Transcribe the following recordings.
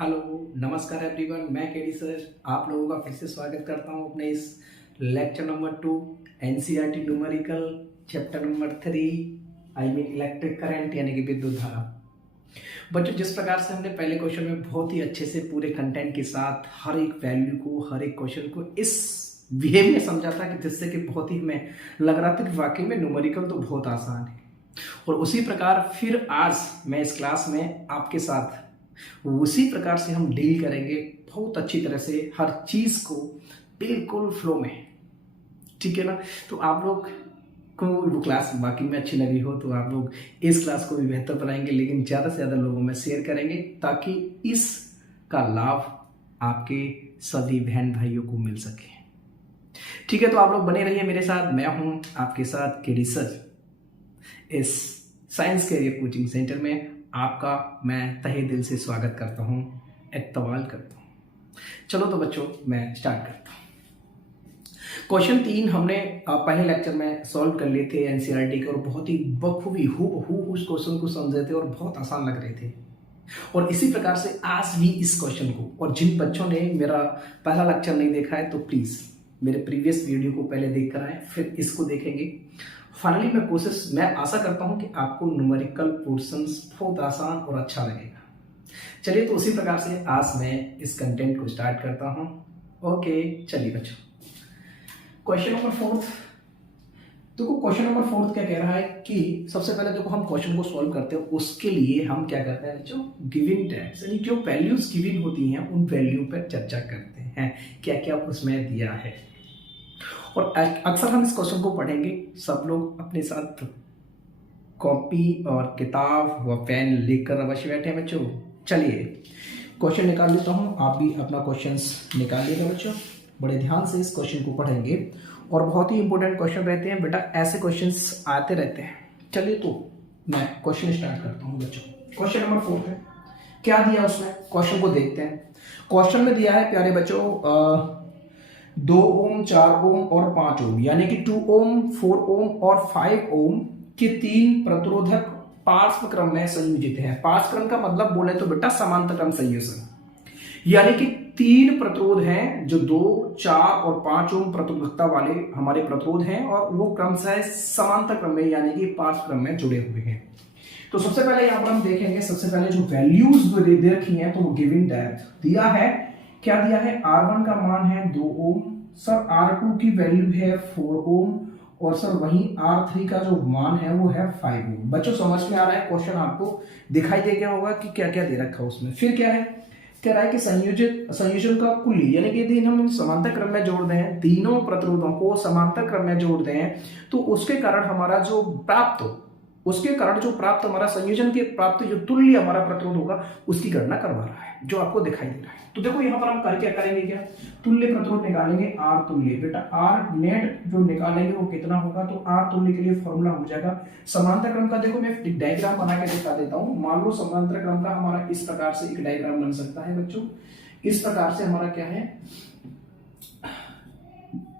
Hello, नमस्कार everyone. मैं KD sir आप लोगों का फिर से स्वागत करता हूं अपने इस lecture number 2 NCERT numerical chapter number 3 I mean electric current यानी कि विद्युत धारा। बच्चों, जिस प्रकार से हमने पहले क्वेश्चन में बहुत ही अच्छे से पूरे कंटेंट के साथ हर एक वैल्यू को, हर एक क्वेश्चन को इस वे में समझा था कि जिससे कि बहुत ही हमें लग रहा था कि वाकई में न्यूमेरिकल तो बहुत आसान है। और उसी प्रकार फिर आज मैं इस क्लास में आपके साथ उसी प्रकार से हम डील करेंगे बहुत अच्छी तरह से हर चीज को बिल्कुल फ्लो में। ठीक है ना? तो आप लोग को वो क्लास वाकई में अच्छी लगी हो तो आप लोग इस क्लास को भी बेहतर बनाएंगे, लेकिन ज़्यादा से ज़्यादा लोगों में शेयर करेंगे ताकि इसका लाभ आपके सभी बहन भाइयों को मिल सके। ठीक है, तो आप लोग बने रहिए मेरे साथ। मैं हूं आपके साथ केडी सर। इस साइंस कैरियर कोचिंग सेंटर में आपका मैं तहे दिल से स्वागत करता हूं, इत्तवाल करता हूं। चलो तो बच्चों, मैं स्टार्ट करता हूं। क्वेश्चन 3 हमने पहले लेक्चर में सॉल्व कर लिए थे एनसीईआरटी के, और बहुत ही बखूबी उस क्वेश्चन को समझे थे और बहुत आसान लग रहे थे। और इसी प्रकार से आज भी इस क्वेश्चन को, और जिन बच्चों ने मेरा पहला लेक्चर नहीं देखा है तो प्लीज मेरे प्रीवियस वीडियो को पहले देख कर आए, फिर इसको देखेंगे। फाइनली मैं आशा करता हूं कि आपको न्यूमेरिकल पोर्शंस बहुत आसान और अच्छा लगेगा। चलिए, तो उसी प्रकार से आज मैं इस कंटेंट को स्टार्ट करता हूं। ओके, चलिए बच्चों, क्वेश्चन नंबर 4। देखो, क्वेश्चन नंबर 4 क्या कह रहा है कि सबसे पहले देखो हम क्वेश्चन को सॉल्व करते हैं, उसके लिए हम क्या करते हैं बच्चों, गिवन टैग्स यानी जो वैल्यूज गिवन होती हैं उन वैल्यू पर चर्चा करते हैं, क्या क्या उसमें दिया है। और अक्सर हम इस क्वेश्चन को पढ़ेंगे, सब लोग अपने साथ कॉपी और किताब व पेन लेकर अवश्य बैठे हैं बच्चों। चलिए, क्वेश्चन निकाल लेता हूं, आप भी अपना क्वेश्चंस निकाल लीजिए बच्चों। बड़े ध्यान से इस क्वेश्चन को पढ़ेंगे और बहुत ही इंपॉर्टेंट क्वेश्चन रहते हैं बेटा, ऐसे क्वेश्चंस आते रहते हैं। चलिए, तो मैं क्वेश्चन स्टार्ट करता हूँ बच्चों। क्वेश्चन नंबर 4 है, क्या दिया उसमें, क्वेश्चन को देखते हैं। क्वेश्चन में दिया है प्यारे बच्चों 2 ओम, 4 ओम और 5 ओम यानी कि 2 ओम, 4 ओम और 5 ओम के 3 प्रतिरोधक पार्श्व क्रम में संयोजित हैं। पार्श्व क्रम का मतलब बोले तो बेटा समांतर क्रम संयोजन, यानी कि 3 प्रतिरोध हैं जो 2, 4 और 5 ओम प्रतिरोधकता वाले हमारे प्रतिरोध हैं, और वो क्रमशः समांतर क्रम में यानी कि पार्श्व क्रम में जुड़े हुए हैं। तो सबसे पहले यहां पर हम देखेंगे, सबसे पहले जो वैल्यूज दे रखी हैं तो वो गिवन डेप्थ दिया है। क्या दिया है, R1 का मान है 2 ओम, सर R2 की वैल्यू है 4 ओम, और सर वहीं R3 का जो मान है वो है 5 ओम। बच्चों, समझ में आ रहा है? क्वेश्चन आपको दिखाई दे गया होगा कि क्या क्या दे रखा है उसमें। फिर क्या है, कह रहा है कि संयोजन का कुल, यानी कि यदि हम समांतर क्रम में जोड़ दें, तीनों प्रतिरोधों को समांतर क्रम में जोड़ दें, तो उसके कारण हमारा जो प्राप्त हमारा संयोजन के प्राप्त जो तुल्य हमारा प्रतिरोध होगा उसकी गणना करवा रहा है, जो आपको दिखाई दे रहा है। तो देखो यहां पर हम क्या करेंगे, क्या तुल्य प्रतिरोध निकालेंगे, आर तुल्य। बेटा आर नेट जो निकालेंगे वो कितना होगा, तो आर तुल्य के लिए फॉर्मूला हो जाएगा समांतर क्रम का। देखो मैं डायग्राम बना के दिखा देता हूं। मान लो समांतर क्रम का हमारा इस प्रकार से एक डायग्राम बन सकता है बच्चों। इस प्रकार से हमारा क्या है,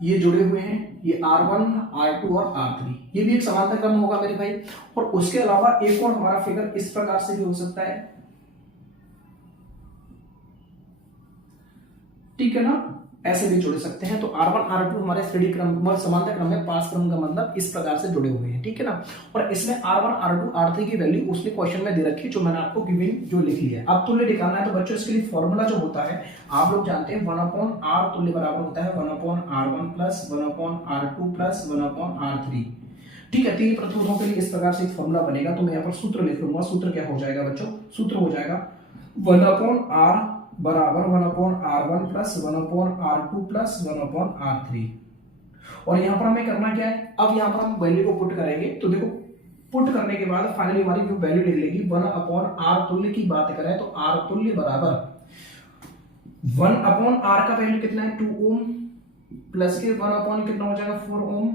ये जुड़े हुए हैं, ये R1, R2 और R3, ये भी एक समांतर क्रम होगा मेरे भाई। और उसके अलावा एक और हमारा फिगर इस प्रकार से भी हो सकता है, ठीक है ना, ऐसे भी जोड़ सकते हैं। तो R1, R2 हमारे श्रेणी क्रम समांतर क्रम में पार्श्व क्रम का मतलब इस प्रकार से जुड़े हुए हैं, ठीक है ना। और इसमें R1, R2, R3 की वैल्यू उसने क्वेश्चन में दे रखी है, जो मैंने आपको गिवन जो लिख लिया है। अब तुल्य निकालना है तो बच्चों इसके लिए फॉर्मूला जो होता है आप लोग जानते हैं, 1/R तुल्य बराबर होता है 1/R1 plus 1/R2 plus 1/R3। ठीक है, 3 प्रतिरोधों के लिए इस प्रकार से एक फॉर्मूला बनेगा। तो मैं यहाँ पर सूत्र लिख लूंगा। सूत्र क्या हो जाएगा बच्चों, सूत्र हो जाएगा 1/R बराबर 1/R1 plus 1/R2 plus 1/R3। और यहां पर हमें करना क्या है, अब यहां पर हम वैल्यू को पुट करेंगे। तो देखो, पुट करने के बाद फाइनली हमारी जो वैल्यू निकलेगी 1/R तुल्य की बात करें तो R तुल्य बराबर 1/R का वैल्यू कितना है 2 ओम, प्लस के 1/ कितना हो जाएगा 4 ओम,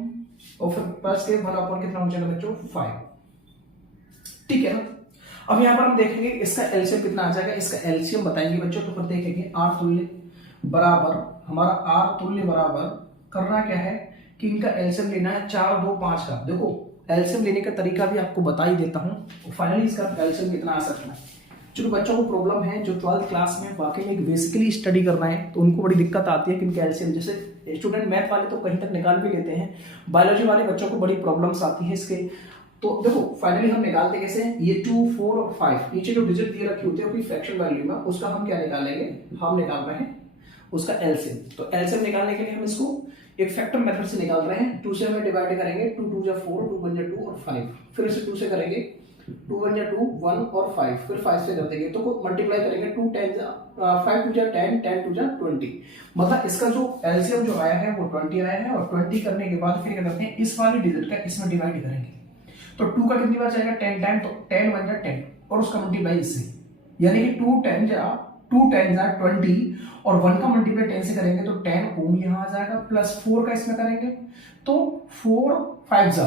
और फिर प्लस के 1/ कितना हो जाएगा बच्चों 5। ठीक है ना। अब यहां पर हम देखेंगे इसका एलसीएम कितना आ जाएगा, इसका एलसीएम बताएंगे बच्चों। तो फिर देखेंगे आर तुल्य बराबर हमारा आर तुल्य बराबर करना क्या है कि इनका एलसीएम लेना है 4, 2, 5 का। देखो एलसीएम लेने का तरीका भी आपको बता ही देता हूं। फाइनली इसका एलसीएम कितना आ सकता है, जो बच्चों को प्रॉब्लम है, जो 12th क्लास में वाकई में एक बेसिकली स्टडी करना है, तो उनको बड़ी दिक्कत आती है कि कैल्शियम, जैसे स्टूडेंट मैथ वाले तो कहीं तक निकाल भी लेते हैं, बायोलॉजी वाले बच्चों को बड़ी प्रॉब्लम्स आती है इसके। तो देखो फाइनली हम निकालते कैसे, ये 2, 4 और 5 नीचे जो डिजिट दिए रखी होती है अपनी फ्रैक्शन वैल्यू में, उसका हम क्या निकालेंगे, हम निकाल रहे हैं उसका एलसीएम। तो एलसीएम निकालने के लिए हम इसको एक फैक्टर मेथड से निकाल रहे हैं। 2 से हमें डिवाइड करेंगे, 2 2 जा 4, 2 1 जा 2 और 5, फिर इसे 2 से करेंगे, 2 1 जा 2, 1 और 5, फिर 5 से कर देंगे, तो मल्टीप्लाई करेंगे, 2 10 जा 5 2 जा 10, 10 2 जा 20, मतलब इसका जो एलसीएम जो आया है वो 20 आया है। और 20 करने के बाद फिर क्या करते हैं, इस वाली डिजिट का इसमें डिवाइड करेंगे, तो 2 का कितनी बार जाएगा, 10 टाइम, तो 10 1 जा 10 और उसका मल्टीप्लाई इससे, यानी कि 2 10 जा 20 और 1 का मल्टीप्लाई 10 से करेंगे तो 10 ओम यहां आ जाएगा, प्लस 4 का इसमें करेंगे तो 4 5 जा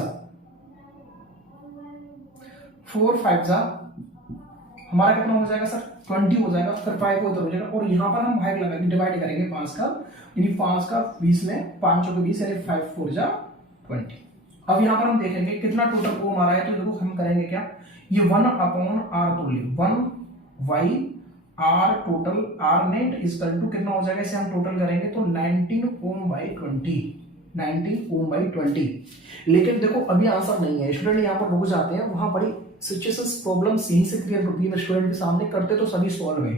हमारा कितना हो जाएगा सर, 20 हो जाएगा, फिर 5 को इधर हो जाएगा, और यहां पर हम भाग लगाएंगे, डिवाइड करेंगे 5 का, यानी 5 का 20 में 5 के 20, यानी 5 4 जा 20। अब यहां पर हम देखेंगे कितना टोटल ओम आ रहा है, तो देखो हम करेंगे क्या, ये 1/r तुल्य 1 y r total r net equal to कितना हो जाएगा, इसे हम टोटल करेंगे तो 19 ओम बाई 20, 19 ओम बाई 20। लेकिन देखो अभी आंसर नहीं है, स्टूडेंट यहाँ पर रुक जाते हैं, वहां बड़ी सिचुएशंस प्रॉब्लम्स यहीं से क्रिएट होती है स्टूडेंट के सामने, करते तो सभी सॉल्व है।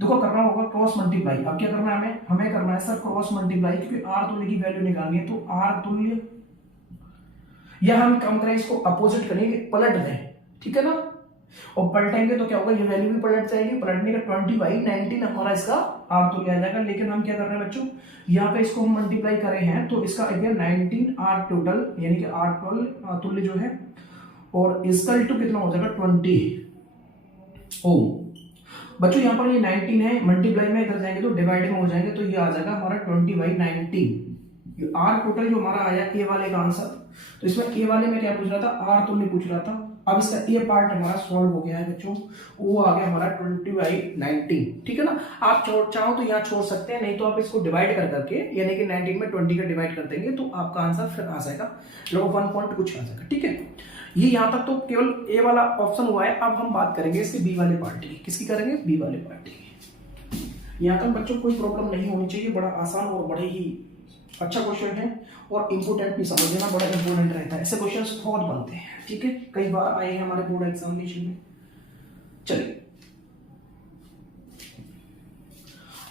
देखो करना होगा क्रॉस मल्टीप्लाई। अब क्या करना है हमें करना है सर क्रॉस मल्टीप्लाई, क्योंकि r तुल्य की वैल्यू निकालनी है, तो r तुल्य, या हम कम करें इसको अपोजिट करेंगे, पलट दें, ठीक है ना, और पलटेंगे तो क्या होगा, ये वैल्यू भी पलट जाएगी, पलटने का 20/19 हमारा इसका r तुल्य आ जाएगा। लेकिन हम क्या कर रहे हैं बच्चों, यहाँ पे इसको हम मल्टीप्लाई करे हैं, तो इसका आ गया 19 r टोटल, यानी कि r टोटल तुल्य जो है, और इसका टू कितना हो जाएगा 20 ओम। बच्चों यहाँ पर ये 19 है, मल्टीप्लाई में इधर जाएंगे तो डिवाइड में हो जाएंगे, तो ये आ जाएगा हमारा 20/19। ये r टोटल जो हमारा आया ए वाले का आंसर, तो इसमें ए वाले में क्या पूछ रहा था, r तुल्य पूछ रहा था। अब इसका ए पार्ट हमारा सॉल्व हो गया है बच्चों, वो आ गया हमारा 20/19, ठीक है ना। आप चाहो तो यहाँ छोड़ सकते हैं, नहीं तो आप इसको डिवाइड कर करके, यानी कि 19 में 20 का डिवाइड कर देंगे तो आपका आंसर फिर आ जाएगा, लगभग 1 पॉइंट कुछ आ जाएगा, ठीक है। ये यहाँ तक तो केवल ए वाला ऑप्शन हुआ है। अब हम बात करेंगे इसके बी वाले पार्ट की। किसकी करेंगे, बी वाले पार्ट की। यहाँ तक बच्चों कोई प्रॉब्लम नहीं होनी चाहिए, बड़ा आसान और बड़े ही अच्छा क्वेश्चन है, और इंपोर्टेंट भी समझ लेना, बड़ा इंपोर्टेंट रहता है, ऐसे क्वेश्चंस बहुत बनते हैं, ठीक है, कई बार आए हैं हमारे बोर्ड एग्जामिनेशन में। चलिए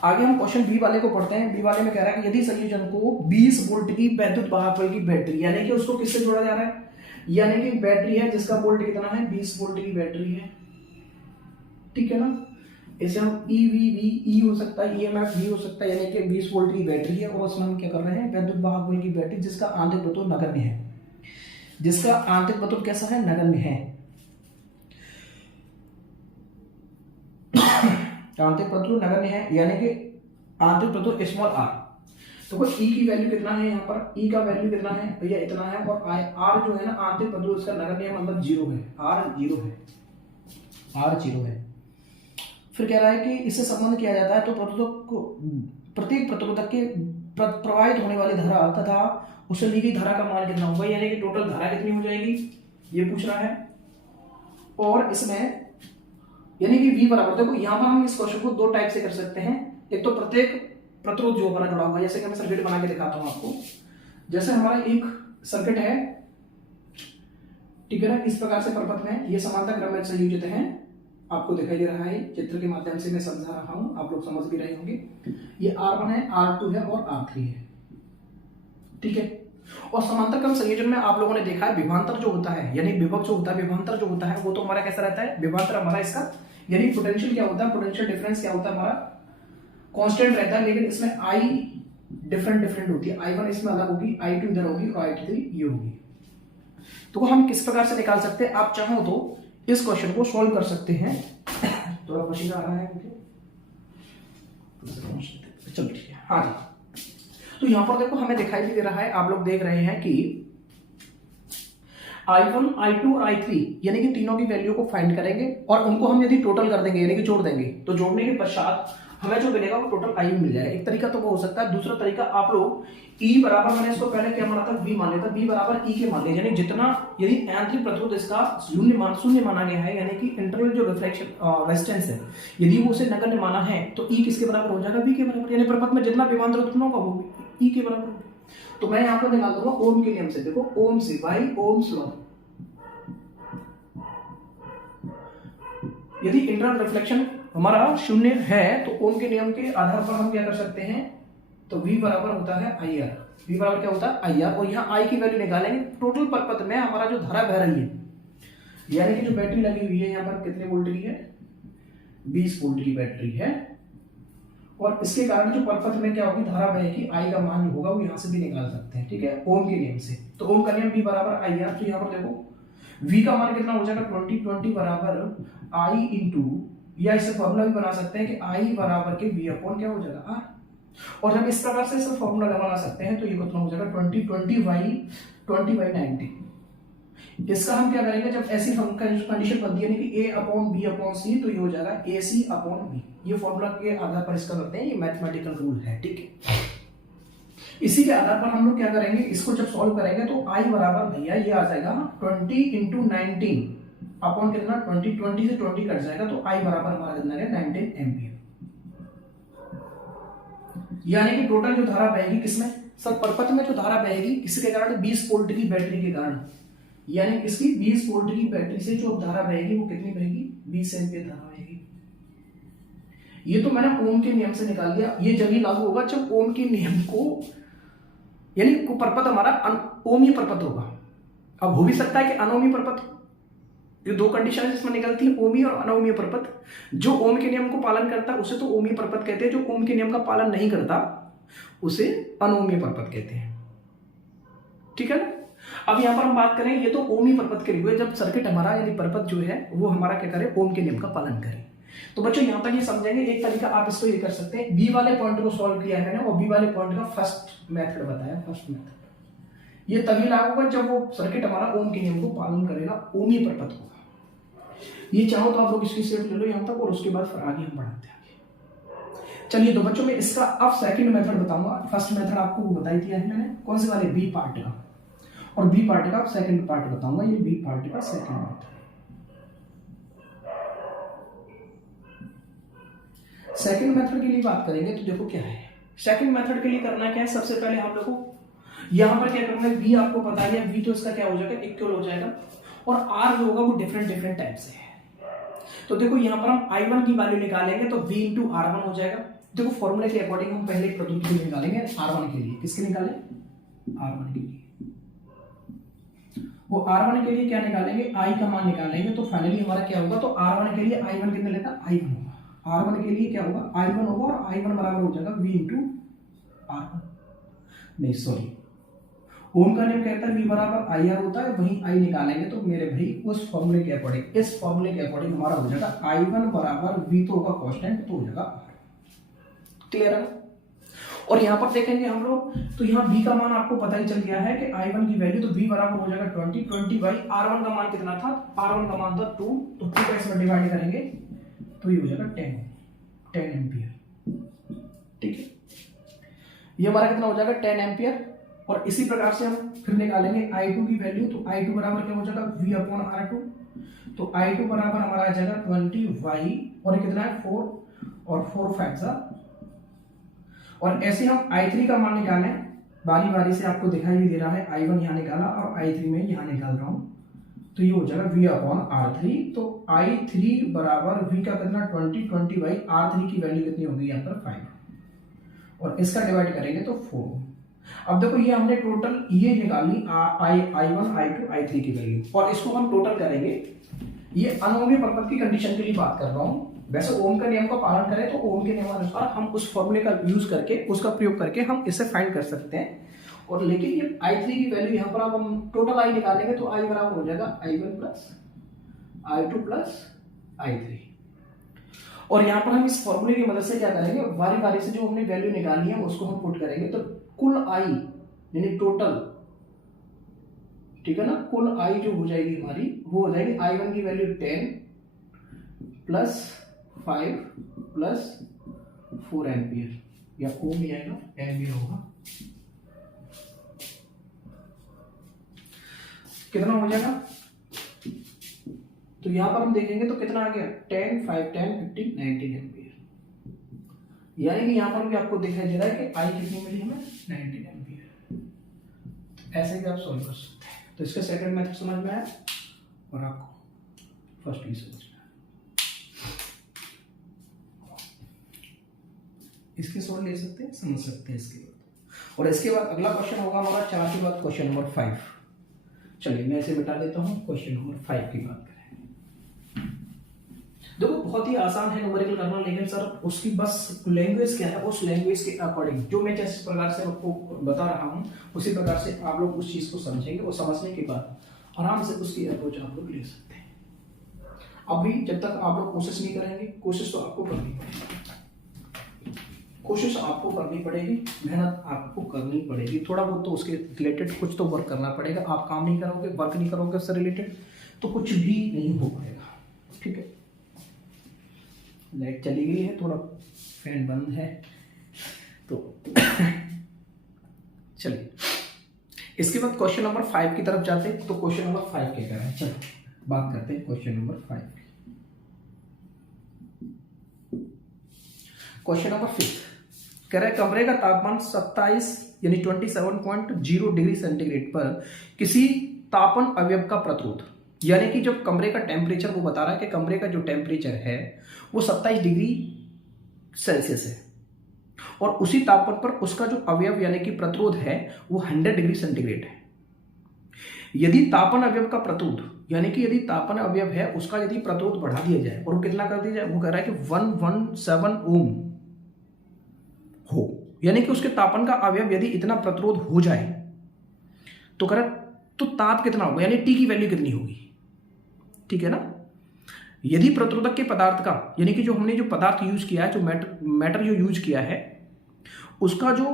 आगे हम क्वेश्चन बी वाले को पढ़ते हैं। बी वाले में कह रहा है कि यदि संयोजन को 20 वोल्ट की वैद्युत वाहक बल की बैटरी, यानी कि उसको किससे जोड़ा जा रहा है, यानी कि बैटरी है जिसका वोल्ट कितना है, 20 वोल्ट की बैटरी है, ठीक है ना। इसे हम ई हो सकता है, ईएमएफ भी हो सकता है, यानी कि 20 वोल्ट की बैटरी है, और उसमें हम क्या कर रहे हैं, वैद्युत वाहक बल की बैटरी जिसका आंतरिक प्रतुल नगण्य है, जिसका आंतरिक प्रतुल कैसा है, नगण्य है। आंतरिक प्रतुल नगण्य है, यानी कि आंतरिक प्रतुल स्मॉल आर। तो ई की वैल्यू कितना है, यहाँ पर ई का वैल्यू कितना है भैया, इतना है, और आर जो है ना आंतरिक प्रतुल उसका नगण्य है, मतलब 0 है, आर 0 है, आर 0 है। फिर कह रहा है कि इससे संबंध किया जाता है तो प्रतिरोधक को, प्रत्येक प्रतिरोधक के प्रवाहित होने वाली धारा तथा उसे ली गई धारा का मान कितना होगा, यानी कि टोटल धारा कितनी हो जाएगी, ये पूछ रहा है। और इसमें यानी कि V बराबर, देखो यहाँ पर हम इस क्वेश्चन को 2 टाइप से कर सकते हैं। एक तो प्रत्येक प्रतिरोध जो हमारा जुड़ा हुआ है, जैसे कि मैं सर्किट बना के दिखाता हूँ आपको। जैसे हमारा एक सर्किट है, ठीक है ना, इस प्रकार से परपथ में ये समांतर क्रम में संयोजित है, आपको दिखाई दे रहा है, चित्र के माध्यम से मैं समझा रहा हूं, आप लोग समझ भी रहे होंगे। ये R1 है, R2 है और R3 है, ठीक है। और समांतर क्रम संयोजन में आप लोगों ने देखा है विभवांतर जो होता है, यानी विभव जो होता है, विभवांतर जो होता है वो तो हमारा कैसा रहता है, विभवांतर हमारा इसका, यानी पोटेंशियल क्या होता है, पोटेंशियल डिफरेंस क्या होता है हमारा, कांस्टेंट रहता है। लेकिन इसमें I डिफरेंट होती है, I1 इसमें अलग होगी, I2 इधर होगी और I3 ये होगी। तो हम किस प्रकार से निकाल सकते हैं, आप चाहो तो इस क्वेश्चन को सॉल्व कर सकते हैं। थोड़ा पसीना आ रहा है मुझे, चलो ठीक है, हाँ जी। तो यहां पर देखो हमें दिखाई भी दे रहा है, आप लोग देख रहे हैं कि I1, I2 और I3 यानी कि तीनों की वैल्यू को फाइंड करेंगे, और उनको हम यदि टोटल कर देंगे, यानी कि जोड़ देंगे, तो जोड़ने के पश्चात हमें जो मिलेगा वो टोटल I मिल जाएगा। एक तरीका तो वो हो सकता है। दूसरा तरीका आप लोग E बराबर, मैंने इसको पहले क्या माना था, V मान लेता, V बराबर E के मान लिया, यानी जितना यदि आंतरिक प्रतिरोध इसका शून्य माना गया है, यानी कि इंटरनल जो रिफ्लेक्शन रेजिस्टेंस है यदि वो उसे नगण्य माना है, तो ई किसके बराबर हो जाएगा, वी के बराबर, यानी प्रपथ में जितना विभवांतर उत्पन्न होगा वो ई के बराबर होगा। तो मैं यहाँ पर निकाल दूंगा ओम के नियम से, देखो ओम से, बाई ओम्स लॉ। यदि इंटरनल रिफ्लेक्शन हमारा शून्य है तो ओम के नियम के आधार पर हम क्या कर सकते हैं, तो V बराबर होता है आई आर। V बराबर क्या होता है, आई आर। और यहाँ I की वैल्यू निकालेंगे टोटल परपथ में हमारा जो धारा बह रही है, यानी कि जो बैटरी लगी हुई है यहाँ पर कितने वोल्ट की है, 20 वोल्ट की बैटरी है, और इसके कारण जो परपथ में क्या होगी, धारा बहेगी, I का मान जो होगा वो यहाँ से भी निकाल सकते हैं, ठीक है, ओम के नियम से। तो ओम का नियम V बराबर आई आर। तो यहाँ पर देखो V का मान कितना हो जाएगा, 20 बराबर I इंटू, या इसे फॉर्मूला भी बना सकते हैं कि I बराबर के V अपॉन क्या हो जाएगा, R। और जब इस प्रकार से इसे फॉर्मूला बना सकते हैं तो ये कितना हो जाएगा, 20/90। इसका हम क्या करेंगे, जब ऐसी कंडीशन बनती है कि A upon B upon C, तो ये हो जाएगा AC अपॉन B। ये फॉर्मूला के आधार पर इसका करते हैं, ये मैथमेटिकल रूल है, ठीक है। इसी के आधार पर हम लोग क्या करेंगे, इसको जब सॉल्व करेंगे तो I बराबर भैया ये आ जाएगा 20 इंटू 19 अपॉन कितना, 20 से 20 कट जाएगा, तो I बराबर हमारा कितना है, 19 एम्पियर। यानी कि टोटल जो धारा बहेगी किसमें, सर परपथ में जो धारा बहेगी किसके कारण, 20 वोल्ट की बैटरी के कारण, यानी इसकी 20 वोल्ट की बैटरी से जो धारा बहेगी वो कितनी बहेगी, 20 एम्पियर धारा बहेगी। ये तो मैंने ओम के नियम से निकाल दिया। ये जब ही लागू होगा जब ओम के नियम को, यानी परपथ हमारा ओमीय परपथ होगा। अब हो भी सकता है कि अनोमीय परपथ, ये दो कंडीशन इसमें निकलती है, ओमीय और अनोमीय परपथ। जो ओम के नियम को पालन करता है उसे तो ओमीय परपथ कहते हैं, जो ओम के नियम का पालन नहीं करता उसे अनोमीय परपथ कहते हैं, ठीक है ना। अब यहां पर हम बात करें, ये तो ओमीय परपथ के लिए हुए, जब सर्किट हमारा यानी परपथ जो है वो हमारा क्या करे, ओम के नियम का पालन करे। तो बच्चों यहां तक ये समझेंगे। एक तरीका आप इसको ये कर सकते हैं, बी वाले पॉइंट को सॉल्व किया है मैंने, और बी वाले पॉइंट का फर्स्ट मेथड बताया। फर्स्ट मेथड ये तभी लागू होगा जब वो सर्किट हमारा ओम के नियम को पालन करेगा, ओमीय परपथ होगा। ये चाहो तो आप लोग इसकी सेट ले लो यहां तक, और उसके बाद फिर आगे हम बढ़ाते हैं आगे। चलिए तो बच्चों मैं इसका अब सेकंड मेथड बताऊंगा। फर्स्ट मेथड आपको वो बताई दिया है मैंने, कौन से वाले, बी पार्ट का, और बी पार्ट का सेकंड पार्ट बताऊंगा। ये बी पार्ट का सेकंड मेथड। सेकंड मेथड के लिए बात करेंगे तो देखो क्या है, सेकंड मेथड के लिए करना क्या है, सबसे पहले हम लोग को यहां पर क्या करना है, वी आपको पता है, वी तो इसका क्या हो जाएगा, इक्वल हो जाएगा, और आर जो होगा वो डिफरेंट टाइप से है। तो देखो यहां पर हम I1 की वैल्यू निकालेंगे तो V इंटू R1 हो जाएगा। देखो फॉर्मूले के अकॉर्डिंग हम पहले प्रतिरोध के लिए निकालेंगे, R1 के लिए। किसके निकालें, R1 के लिए। वो R1 के लिए क्या निकालेंगे, I का मान निकालेंगे, तो फाइनली हमारा क्या होगा, तो R1 के लिए I1 कितना लेगा, I1 होगा। R1 के लिए क्या होगा, I1 होगा, और I1 बराबर हो जाएगा V इंटू R1, नहीं सॉरी, ओम का नियम कहता है V बराबर आई आर होता है, वहीं I निकालेंगे तो मेरे भाई उस फॉर्मूले के अकॉर्डिंग, इस फॉर्मूले के अकॉर्डिंग हमारा हो जाएगा I1 बराबर V तो होगा कांस्टेंट, तो हो जाएगा R। क्लियर है। और यहाँ पर देखेंगे हम लोग, तो यहाँ V का मान आपको पता ही चल गया है कि I1 की वैल्यू, तो V बराबर हो जाएगा 20 बाई R1 का मान कितना था, R1 का मान था 2, तो 2 का इसमें डिवाइड करेंगे तो ये हो जाएगा 10 एम्पियर, ठीक है। ये हमारा कितना हो जाएगा, 10 एम्पियर। और इसी प्रकार से हम फिर निकालेंगे I2 की वैल्यू, तो I2 बराबर क्या हो जाएगा, V अपॉन R2, तो I2 बराबर हमारा आ जाएगा 20y, और कितना है 4, और 4 5 और ऐसे हम I3 का मान निकालें, बारी बारी से आपको दिखाई भी दे रहा है, I1 यहाँ निकाला और I3 में यहाँ निकाल रहा हूँ, तो ये हो जाएगा V अपॉन R3। तो I3 बराबर V का कितना 20 बाई R3 की वैल्यू कितनी होगी यहाँ पर 5, और इसका डिवाइड करेंगे तो 4। अब देखो ये हमने टोटल ये निकाली I1 I2 I3 की वैल्यू, और इसको हम टोटल करेंगे। ये अनोमीय परपथ की कंडीशन के लिए बात कर रहा हूं। वैसे ओम का नियम का पालन करें तो ओम के नियमानुसार हम उस फॉर्मूले का यूज करके, उसका प्रयोग करके हम इसे फाइंड कर सकते हैं। और लेकिन ये I3 की वैल्यू यहाँ पर अब हम टोटल I निकालेंगे तो I बराबर हो जाएगा I1 plus I2 plus I3। और यहाँ पर हम इस फॉर्मूले की मदद से क्या करेंगे, बारी बारी से जो हमने वैल्यू निकाली है उसको हम पुट करेंगे, तो कुल I यानी टोटल, ठीक है ना, कुल I जो हो जाएगी हमारी वो हो जाएगी I1 की वैल्यू 10 प्लस 5 प्लस 4 एम्पियर, या ओम ही आएगा, एम्पियर होगा। कितना हो जाएगा, तो यहां पर हम देखेंगे तो कितना आ गया 10, 5, 10, 15, 19 एम्पियर। यानी कि यहां पर भी आपको दिखाई दे रहा है कि आई कितनी मिली हमें 19 एम्पियर। ऐसे भी आप सॉल्व कर सकते हैं। तो इसका सेकंड मेथड समझ में आया और आपको फर्स्ट भी समझ में आया। इसके सॉल्व ले सकते हैं, समझ सकते हैं इसके बाद। और इसके बाद अगला क्वेश्चन होगा हमारा 4 के बाद क्वेश्चन नंबर 5। चलिए मैं इसे मिटा देता हूं, क्वेश्चन नंबर 5 की बात करें। देखो बहुत ही आसान है न्यूमेरिकल करना, लेकिन सर उसकी बस लैंग्वेज क्या है, उस लैंग्वेज के अकॉर्डिंग जो मैं जिस प्रकार से आपको बता रहा हूं उसी प्रकार से आप लोग उस चीज को समझेंगे और समझने के बाद आराम से उसकी अप्रोच आप लोग ले सकते हैं। अभी जब तक आप लोग कोशिश नहीं करेंगे, कोशिश तो आपको करनी पड़ेगी, कोशिश आपको करनी पड़ेगी, मेहनत आपको करनी पड़ेगी, थोड़ा बहुत तो उसके रिलेटेड कुछ तो वर्क करना पड़ेगा। आप काम नहीं करोगे, वर्क नहीं करोगे उससे रिलेटेड तो कुछ भी नहीं हो पाएगा। ठीक है, लाइट चली गई है, थोड़ा फैन बंद है तो चलिए इसके बाद क्वेश्चन नंबर 5 की तरफ जाते हैं। तो क्वेश्चन नंबर 5 क्या कह रहा है, चलो बात करते हैं क्वेश्चन नंबर 5। क्वेश्चन नंबर 5 कह रहा है कमरे का तापमान 27 यानी 27.0 डिग्री सेंटीग्रेड पर किसी तापन अवयव का प्रतिरोध, यानी कि जब कमरे का टेम्परेचर वो बता रहा है कि कमरे का जो टेम्परेचर है वो 27 डिग्री सेल्सियस है और उसी तापमान पर उसका जो अवयव यानी कि प्रतिरोध है वो 100 डिग्री सेंटीग्रेड है। यदि तापन अवयव का प्रतिरोध यानी कि यदि तापन अवयव है उसका यदि प्रतिरोध बढ़ा दिया जाए और वो कितना कर दिया जाए, वो कह रहा है कि 117 ओम हो, यानी कि उसके तापन का अवयव यदि इतना प्रतिरोध हो जाए तो कह रहा तो ताप कितना होगा, यानी टी की वैल्यू कितनी होगी। ठीक है ना, यदि प्रतिरोधक के पदार्थ का यानी कि जो हमने जो पदार्थ यूज किया है, जो मैटर जो यूज किया है उसका जो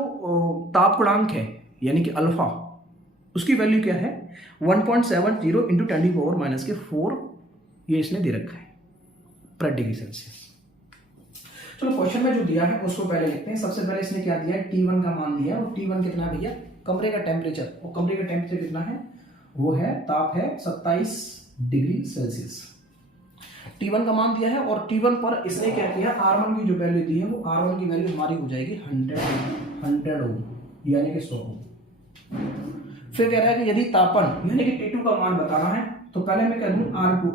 ताप गुणांक है यानी कि अल्फा, उसकी वैल्यू क्या है 1.70 इंटू 10⁻⁻⁴ ये इसने दे रखा है पर डिग्री सेल्सियस। चलो क्वेश्चन में जो दिया है उसको पहले लिखते हैं। सबसे पहले इसने क्या दिया है, T1 का मान दिया और T1 कितना है भैया, कमरे का टेम्परेचर, और कमरे का टेम्परेचर कितना है, वो है ताप है 27 डिग्री सेल्सियस। T1 का मान दिया है और T1 पर इसने क्या किया, R1 की जो वैल्यू दी है वो R1 की वैल्यू हमारी हो जाएगी 100 ओम यानी कि 100 ओम। फिर कह रहा है कि यदि तापन यानी कि T2 का मान बताना है तो पहले मैं कह दूं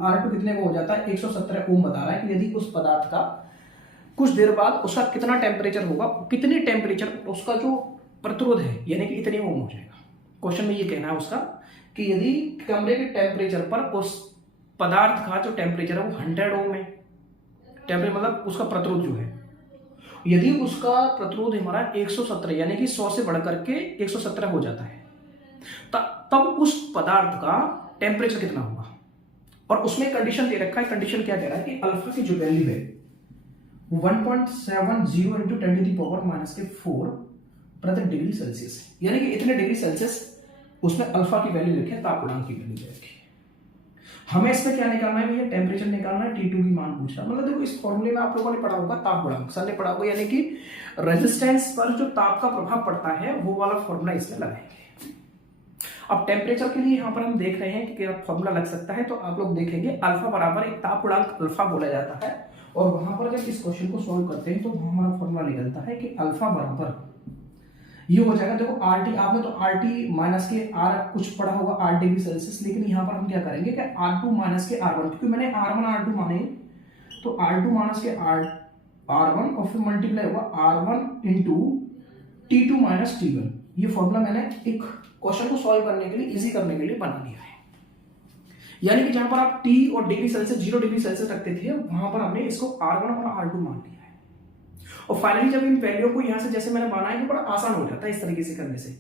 R2 कितने को हो जाता है 117 ओम बता रहा है कि यदि उस पदार्थ का कुछ देर बाद उसका कितना टेम्परेचर होगा, कितने टेम्परेचर उसका जो प्रतिरोध है यानी कि इतने ओम हो जाएगा। क्वेश्चन में ये कहना है उसका कि यदि कमरे के टेम्परेचर पर उस पदार्थ का जो टेम्परेचर है वो 100 ओम है, टेम्परेचर मतलब उसका प्रतिरोध जो है, यदि उसका प्रतिरोध हमारा 117 यानी कि 100 से बढ़कर के 117 हो जाता है तब उस पदार्थ का टेम्परेचर कितना होगा। और उसमें कंडीशन दे रखा है, कंडीशन क्या कह रहा है कि अल्फा की जो वैल्यू है 1.70 इंटू 10⁻⁴ प्रति डिग्री सेल्सियस है, यानी कि इतने डिग्री सेल्सियस उसमें अल्फा की वैल्यू लिखे, ताप गुणांक की वैल्यू लिखी। हमें इसमें क्या निकालना है भैया, टेम्परेचर निकालना है, T2 की मान पूछ रहा है। मतलब देखो इस फॉर्मूले में आप लोगों ने पढ़ा होगा ताप गुणांक, सर ने पढ़ा होगा, यानी कि रेजिस्टेंस पर जो ताप का प्रभाव पड़ता है वो वाला फॉर्मूला इसमें लगाएंगे। अब टेम्परेचर के लिए यहाँ पर हम देख रहे हैं कि क्या फॉर्मूला लग सकता है, तो आप लोग देखेंगे अल्फा बराबर एक ताप गुणांक अल्फा बोला जाता है और वहां पर जब इस क्वेश्चन को सॉल्व करते हैं तो वहां हमारा फॉर्मूला निकलता है कि अल्फा बराबर ये हो जाएगा, देखो RT आपने तो RT माइनस के R कुछ पढ़ा होगा 8 डिग्री सेल्सियस, लेकिन यहाँ पर हम क्या करेंगे कि R2 माइनस के R1, क्योंकि मैंने R1 R2 माने तो R2 माइनस के R1 और फिर मल्टीप्लाई होगा R1 into T2 minus T1। ये फॉर्मूला मैंने एक क्वेश्चन को सॉल्व करने के लिए, इजी करने के लिए बना लिया है। यानी कि जहां पर आप T और डिग्री सेल्सियस 0 डिग्री सेल्सियस रखते थे वहां पर हमने इसको R1 और R2 मान लिया है। और फाइनली जब इन वैल्यू को यहां से जैसे मैंने माना है, बड़ा आसान हो जाता है इस तरीके से करने से।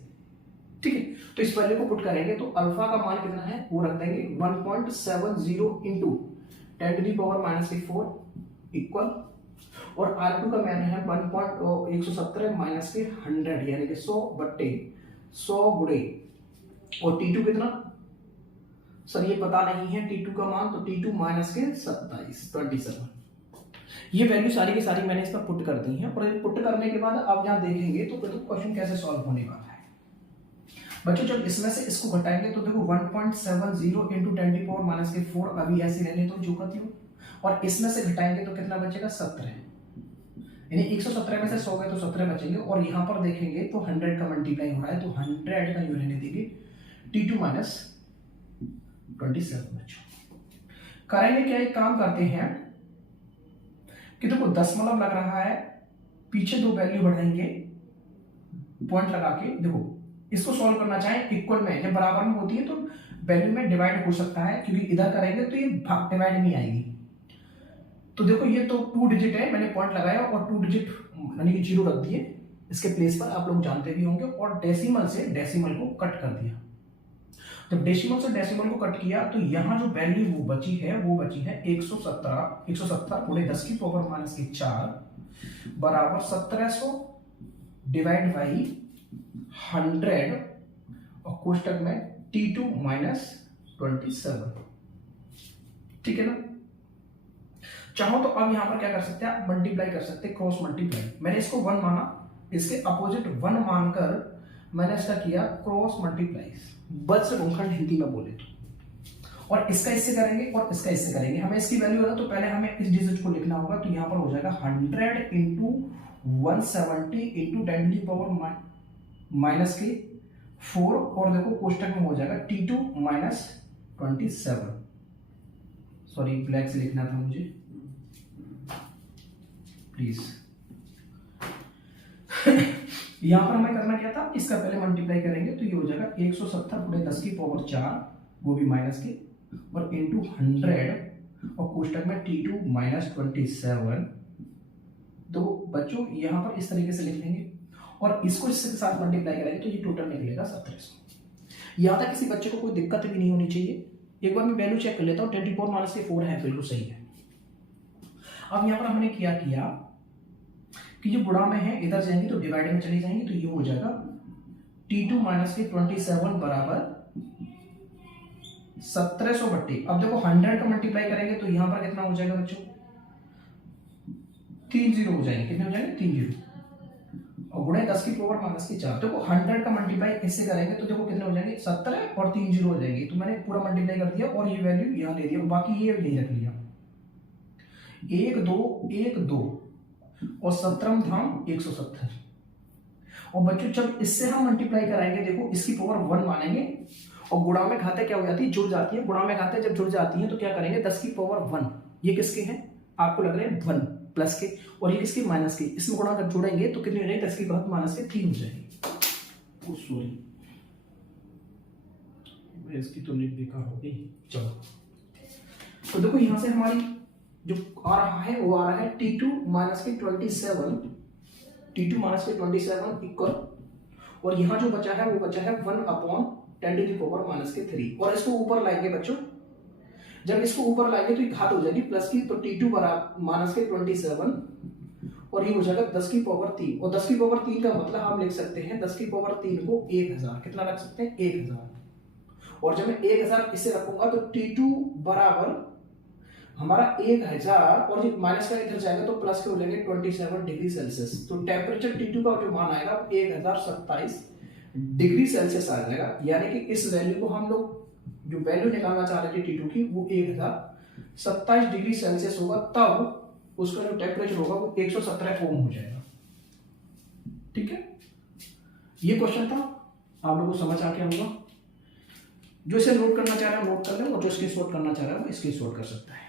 ठीक है, तो इस वैल्यू को पुट करेंगे तो अल्फा का मान कितना है वो रख देंगे 1.70 इंटू 10⁻⁴ इक्वल, और R2 का मान है 1.117 माइनस के 100 यानी कि 100/100 गुणे, और T2 कितना सर ये पता नहीं है T2 का मान, तो T2 माइनस के 27 ये वैल्यू सारी की सारी मैंने इसमें पुट कर दी है। और पुट करने के बाद अब यहाँ देखेंगे तो क्वेश्चन कैसे सॉल्व होने वाला है। बच्चों जब इसमें से इसको घटाएंगे तो देखो 1.70 इंटू 10⁻⁴ अभी ऐसे रहने तो जो का त्यों, और इसमें से घटाएंगे तो कितना बचेगा 17, यानी 117 में से 100 गए तो 17 बचेंगे। और यहाँ पर देखेंगे तो 100 का मल्टीप्लाई हो रहा है तो 100 का यूं रहने देंगे T2 माइनस 27। बच्चों करेंगे क्या, एक काम करते हैं कि देखो दशमलव लग रहा है, पीछे दो वैल्यू बढ़ाएंगे पॉइंट लगा के। देखो इसको सॉल्व करना चाहे इक्वल में, जब बराबर में होती है तो वैल्यू में डिवाइड हो सकता है, क्योंकि इधर करेंगे तो ये डिवाइड नहीं आएगी। तो देखो ये तो 2 डिजिट है, मैंने पॉइंट लगाया और 2 डिजिट यानी कि 0 रख दिए इसके प्लेस पर, आप लोग जानते भी होंगे। और डेसिमल से डेसिमल को कट कर दिया। जब डेसिमल से डेसिमल को कट किया तो यहाँ जो वैल्यू वो बची है 170 गुणे 10⁻⁴ बराबर 1700 डिवाइड बाई 100 और कोष्टक में T2 माइनस 27। ठीक है ना। चाहो तो अब यहां पर क्या कर सकते हैं, आप मल्टीप्लाई कर सकते हैं, क्रॉस मल्टीप्लाई। मैंने इसको 1 माना, इसके अपोजिट 1 मानकर मैंने इसका किया क्रॉस मल्टीप्लाई, वज्रगुणनखंड हिंदी में बोले तो। और इसका इससे करेंगे और इसका इससे करेंगे। हमें इसकी वैल्यू है तो पहले हमें इस डिजिट को लिखना होगा, तो यहां पर हो जाएगा 100 इंटू 170 इंटू 10⁻⁴ और देखो कोष्टक में हो जाएगा T2 माइनस 27। सॉरी ब्लैक से लिखना था मुझे, प्लीज। यहां पर हमें करना क्या था, इसका पहले मल्टीप्लाई करेंगे तो ये हो जाएगा 170 गुणे 10⁴ वो भी माइनस के और इंटू 100 और कोष्टक में T2 माइनस 27। तो बच्चों यहां पर इस तरीके से लिख लेंगे और इसको इसके साथ मल्टीप्लाई करेंगे तो ये टोटल निकलेगा 1700। यहां तक किसी बच्चे को कोई दिक्कत भी नहीं होनी चाहिए। एक बार मैं वैल्यू चेक कर लेता हूँ, 24 - 4 है, बिल्कुल सही है। अब यहां पर हमने क्या किया कि जो गुणा में है इधर जाएंगे तो डिवाइड में चली जाएंगे, तो ये हो जाएगा T2 माइनस 27 बराबर 1700 बट्टे। अब देखो 100 का मल्टीप्लाई करेंगे तो यहां पर कितना हो जाएगा बच्चों, 3 0 हो जाएंगे। कितने हो जाएंगे, 3 0 और गुणे 10⁻⁻⁴। देखो 100 का मल्टीप्लाई इससे करेंगे तो देखो कितने हो जाएंगे, 17 और 3 0 हो जाएंगे। तो मैंने पूरा मल्टीप्लाई कर दिया और ये वैल्यू यहां ले दिया, बाकी ये नहीं रख लिया। 1 2 1 2 और 17 धाम 170। और बच्चों जब इससे हम मल्टीप्लाई कराएंगे, देखो इसकी पावर 1 मानेंगे और गुणा में घाते क्या हो जाती है, जुड़ जाती है। गुणा में घाते जब जुड़ जाती है तो क्या करेंगे, 10⁻1। ये किसके हैं, आपको लग रहे हैं 1 प्लस के, और ये किसके, माइनस के। इसमें गुणा कर जोड़ेंगे तो कितनी हो जाएगी, 10⁻³ - 3 हो जाएगी। ओ सॉरी, इसकी तो लिख बेकार हो गई। चलो तो देखो यहां से हमारी जो आ रहा है वो आ रहा है T2 माइनस के 27 इक्वल, और यहाँ जो बचा है वो बचा है 1/10⁻³ और इसको ऊपर लाएंगे बच्चों। जब इसको ऊपर लाएंगे तो ये घात हो जाएगी प्लस की, तो T2 बराबर माइनस के 27 और ये हो जाएगा 10⁻³ और 10⁻³ का मतलब हम लिख सकते हैं 10⁻³ को 1000। कितना रख सकते हैं, 1000। और जब मैं 1000 इससे रखूंगा तो T2 बराबर हमारा 1000 और जो माइनस का इधर जाएगा तो प्लस के हो जाएंगे 27 डिग्री सेल्सियस। तो टेम्परेचर T2 का जो मान आएगा 1027 डिग्री सेल्सियस आ जाएगा। यानी कि इस वैल्यू को हम लोग जो वैल्यू निकालना चाह रहे थे T2 की वो 1027 डिग्री सेल्सियस होगा, तब उसका जो टेम्परेचर होगा वो 117 ओम हो जाएगा। ठीक है, ये क्वेश्चन था, आप लोगों को समझ आ गया होगा। जो इसे नोट करना चाह रहा है नोट कर ले, और जो स्क्रीनशॉट करना चाह रहा है वो स्क्रीनशॉट कर सकता है।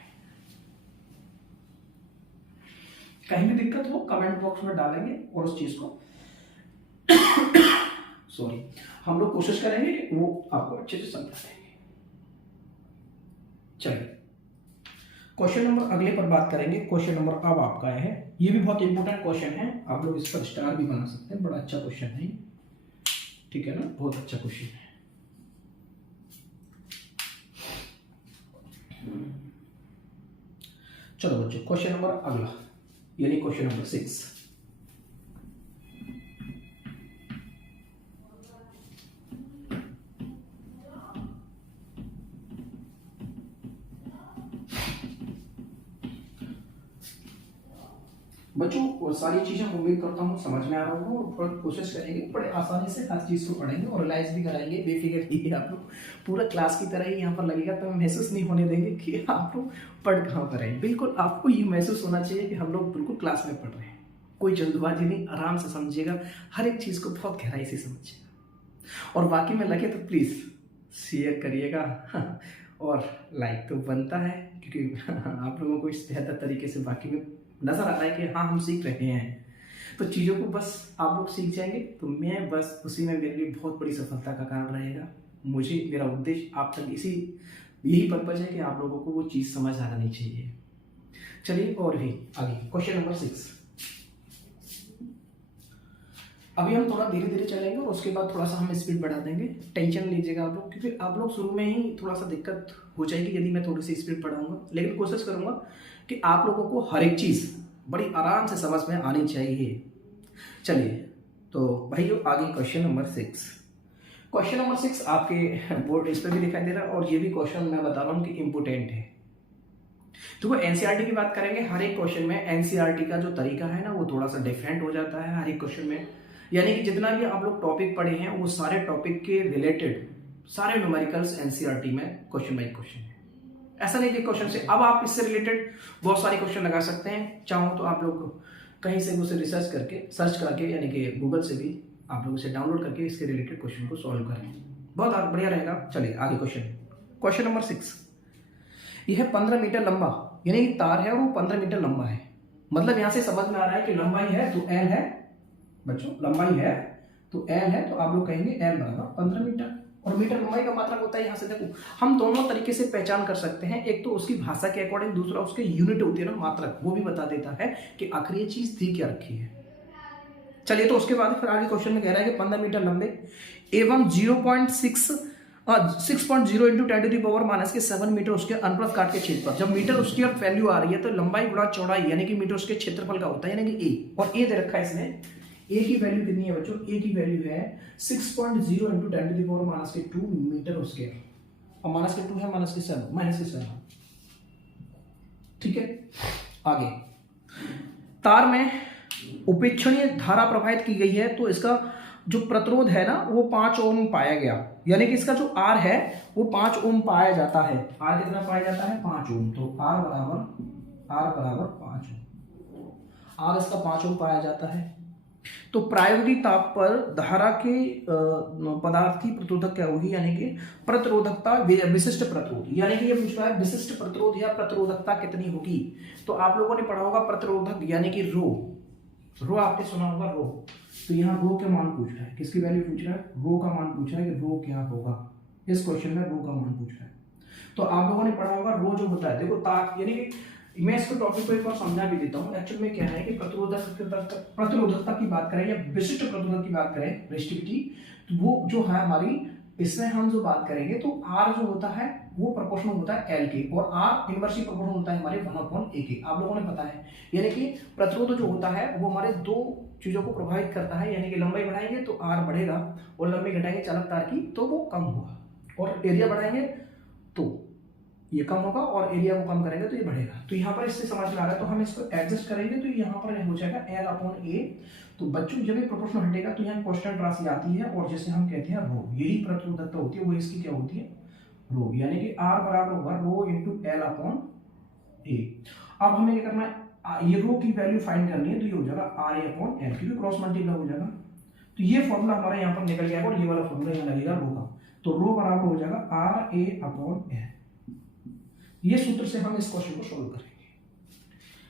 कहीं भी दिक्कत हो कमेंट बॉक्स में डालेंगे और उस चीज को सॉरी हम लोग कोशिश करेंगे कि वो आपको अच्छे से समझा देंगे। चलिए क्वेश्चन नंबर अगले पर बात करेंगे। क्वेश्चन नंबर अब आपका है, ये भी बहुत इंपॉर्टेंट क्वेश्चन है, आप लोग इस पर स्टार भी बना सकते हैं, बड़ा अच्छा क्वेश्चन है। ठीक है ना, बहुत अच्छा क्वेश्चन है। चलो बच्चों क्वेश्चन नंबर अगला यानी क्वेश्चन नंबर 6। बच्चों वो सारी चीज़ें उम्मीद करता हूँ समझ में आ रहा होगा और थोड़ा कोशिश करेंगे बड़े आसानी से हर चीज़ को पढ़ेंगे और रिलाइज भी कराएंगे। बेफिक्र रहिए आप लोग, पूरा क्लास की तरह ही यहाँ पर लगेगा, तो हम महसूस नहीं होने देंगे कि आप लोग पढ़ कहाँ पर हैं। बिल्कुल आपको ये महसूस होना चाहिए कि हम लोग बिल्कुल क्लास में पढ़ रहे हैं। कोई जल्दबाजी नहीं, आराम से समझिएगा, हर एक चीज़ को बहुत गहराई से समझिएगा और बाकी में लगे तो प्लीज़ शेयर करिएगा और लाइक तो बनता है, क्योंकि आप लोगों को इस बेहतर तरीके से बाकी में नज़र आ रहा है कि हाँ हम सीख रहे हैं, तो चीज़ों को बस आप लोग सीख जाएंगे तो मैं बस उसी में मेरे लिए बहुत बड़ी सफलता का कारण रहेगा। मुझे मेरा उद्देश्य आप तक यही पर्पज है कि आप लोगों को वो चीज़ समझ आ जानी चाहिए। चलिए और भी आगे क्वेश्चन नंबर 6। अभी हम थोड़ा धीरे धीरे चलेंगे और उसके बाद थोड़ा सा हम स्पीड बढ़ा देंगे। टेंशन लीजिएगा आप लोग, क्योंकि आप लोग शुरू में ही थोड़ा सा दिक्कत हो जाएगी यदि मैं थोड़ी सी स्पीड बढ़ाऊंगा, लेकिन कोशिश करूंगा कि आप लोगों को हर एक चीज़ बड़ी आराम से समझ में आनी चाहिए। चलिए तो भाइयों आगे क्वेश्चन नंबर 6। क्वेश्चन नंबर 6 आपके बोर्ड इस पर भी दिखाई दे रहा है और ये भी क्वेश्चन मैं बता रहा हूँ कि इम्पोर्टेंट है। तो वो एनसीईआरटी की बात करेंगे। हर एक क्वेश्चन में एनसीईआरटी का जो तरीका है ना वो थोड़ा सा डिफरेंट हो जाता है हर एक क्वेश्चन में, यानी कि जितना भी आप लोग टॉपिक पढ़े हैं वो सारे टॉपिक के रिलेटेड सारे न्यूमेरिकल्स एनसीईआरटी में क्वेश्चन बाई क्वेश्चन है। ऐसा नहीं कि क्वेश्चन से अब आप इससे रिलेटेड बहुत सारे क्वेश्चन लगा सकते हैं, चाहो तो आप लोग कहीं से उसे रिसर्च करके सर्च करके यानी कि गूगल से भी आप लोग उसे डाउनलोड करके इसके रिलेटेड क्वेश्चन को सॉल्व करें, बहुत बढ़िया रहेगा। चलिए आगे क्वेश्चन नंबर 6। यह 15 मीटर लंबा यानी कि तार है और वो 15 मीटर लंबा है। मतलब यहाँ से समझ में आ रहा है कि लंबाई है तो एल है बच्चों, लंबाई है तो एल है, तो आप लोग कहेंगे एल बराबर 15 मीटर। और मीटर लंबाई का मात्रक होता है, यहाँ से देखो हम दोनों तरीके से पहचान कर सकते हैं, एक तो उसकी भाषा के अकॉर्डिंग, दूसरा उसके यूनिट होती है ना मात्रक, वो भी बता देता है कि आखिर ये चीज दी क्या रखी है। चलिए तो उसके बाद फिर आगे क्वेश्चन में कह रहा है कि 15 मीटर लंबे एवं 6.0 into 10 to the power minus के 7 मीटर उसके अनुप्रस्थ काट के क्षेत्रफल। जब मीटर उसकी और वैल्यू आ रही है तो लंबाई गुणा चौड़ाई यानी कि मीटर उसके क्षेत्रफल का होता है, यानी कि ए, और ए दे रखा है इसने। ए की वैल्यू कितनी है बच्चों? ए की वैल्यू है 6.0 into 10 to the power minus के 2 मीटर स्क्वायर, और माइनस के 2 है माइनस के 7। ठीक है, आगे तार में उपेक्षणीय धारा प्रवाहित की गई है तो इसका जो प्रतिरोध है ना वो 5 ओम पाया गया, यानी कि इसका जो आर है वो 5 ओम पाया जाता है। आर कितना पाया जाता है? 5 ओम। तो आर बराबर 5 ओम, आर इसका 5 ओम पाया जाता है। तो प्रायोगिक ताप पर धारा के पदार्थ की प्रतिरोधक क्या होगी, यानी कि प्रतिरोधकता, विशिष्ट प्रतिरोध, यानी कि ये पूछ रहा है विशिष्ट प्रतिरोध या प्रतिरोधकता कितनी होगी। तो आप लोगों ने पढ़ा होगा प्रतिरोधक यानी कि रो आपने सुना होगा रो। तो यहाँ रो के मान पूछ रहा है, किसकी वैल्यू पूछ रहा है? रो का मान पूछ रहा है कि रो क्या होगा। इस क्वेश्चन में रो का मान पूछ रहा है। तो आप लोगों ने पढ़ा होगा रो जो होता है, देखो ताप, यानी कि मैं इसको टॉपिक को एक बार समझा भी देता हूँ। एक्चुअल में क्या है कि प्रतिरोधकता की बात करें या विशिष्ट प्रतिरोधक की बात करें, रेसिस्टिविटी, तो वो जो है हमारी, इसमें हम जो बात करेंगे तो आर जो होता है वो प्रोपोर्शनल होता है एल के, और आर इनवर्सली प्रोपोर्शनल होता है हमारे 1/a के। आप लोगों ने पता है, यानी कि प्रतिरोध जो होता है वो हमारे दो चीजों को प्रभावित करता है, यानी कि लंबाई बढ़ाएंगे तो आर बढ़ेगा, और लंबाई घटाएंगे चालक तार की तो वो कम होगा, और एरिया बढ़ाएंगे तो ये कम होगा, और एरिया को कम करेंगे तो ये बढ़ेगा। तो यहाँ पर इससे समझ में आ रहा है, तो हम इसको एडजस्ट करेंगे तो यहाँ पर हो जाएगा L/A। तो बच्चों जब ये प्रोपोर्शनल हटेगा तो यहाँ कांस्टेंट राशि आती है, और जैसे हम कहते हैं रो, यही प्रतिरोधकता होती है, वो इसकी क्या होती है? रो, यानी कि R बराबर होगा रो इंटू L/A। अब हमें क्या करना है, ये रो की वैल्यू फाइंड करनी है, तो ये हो जाएगा RA/L, क्योंकि क्रॉस मल्टीप्लाई हो जाएगा। तो ये फॉर्मूला हमारा यहाँ पर निकल जाएगा, और ये वाला फॉर्मूला यहाँ लगेगा रो का। तो रो बराबर हो जाएगा RA/L। ये सूत्र से हम इस क्वेश्चन को सॉल्व करेंगे।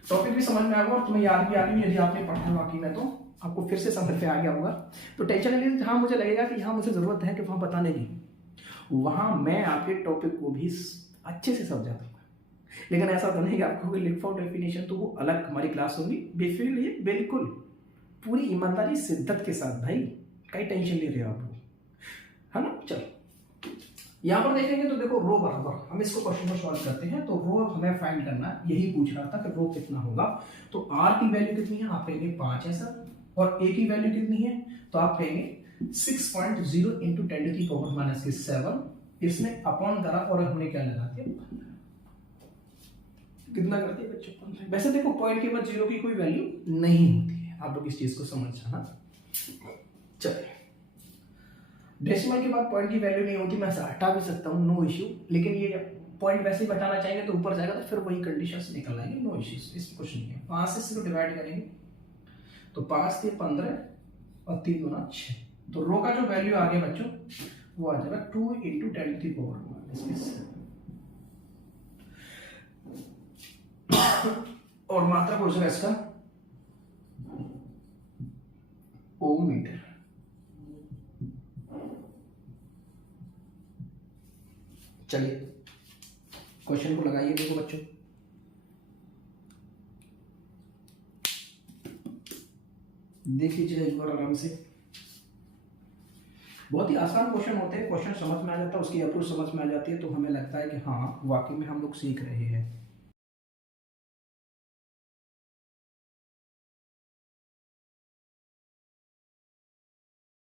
टॉपिक भी समझ में आएगा और तुम्हें याद भी आ गई, यदि आपने पढ़ा है बाकी में तो आपको फिर से समझ में आ गया होगा। तो टेंशन नहीं, जहाँ मुझे लगेगा कि यहाँ मुझे जरूरत है कि वहाँ बताने की, वहाँ मैं आपके टॉपिक को भी अच्छे से समझा दूंगा। लेकिन ऐसा तो नहीं कि आपको लिख आउट डेफिनेशन, तो वो अलग हमारी क्लास होगी। बेफिक्र लिए, बिल्कुल पूरी ईमानदारी शिद्दत के साथ भाई, कई टेंशन ले रहे हो आप लोग, है ना। चलो यहाँ पर देखेंगे तो देखो रो बराबर, हम इसको क्वेश्चन को सॉल्व करते हैं। तो रो हमें फाइंड करना है, यही पूछ रहा था कि रो कितना होगा। तो आर की वैल्यू कितनी है? आप कहेंगे 5 है सर। और ए की वैल्यू कितनी है? तो आप कहेंगे 6.0 into 10 to the power minus के 7। इसमें अपॉन करा और हमने क्या लगा दिया, कितना करती है बच्चों 15। वैसे देखो पॉइंट के बाद 0 की कोई वैल्यू नहीं होती है, आप लोग इस चीज को समझ जाना। चलिए, डेसिमल के बाद पॉइंट की वैल्यू नहीं होती, मैं ऐसा हटा भी सकता हूँ, नो इश्यू। लेकिन ये पॉइंट वैसे ही बताना चाहेंगे तो ऊपर जाएगा तो फिर वही कंडीशंस निकल आएंगे, नो इश्यूज, इसमें कुछ नहीं है। 5 से इसको डिवाइड करेंगे तो 5 × 15 और 3 × 6, तो रो का जो वैल्यू आ गया बच्चों वो आ जाएगा 2 × 10⁻⁻⁻। और मात्रा हो जाएगा इसका ओम मीटर। चलिए क्वेश्चन को लगाइए, देखो बच्चों देख लीजिए एक बार आराम से। बहुत ही आसान क्वेश्चन होते हैं, क्वेश्चन समझ में आ जाता है, उसकी अप्रोच समझ में आ जाती है तो हमें लगता है कि हाँ वाकई में हम लोग सीख रहे हैं।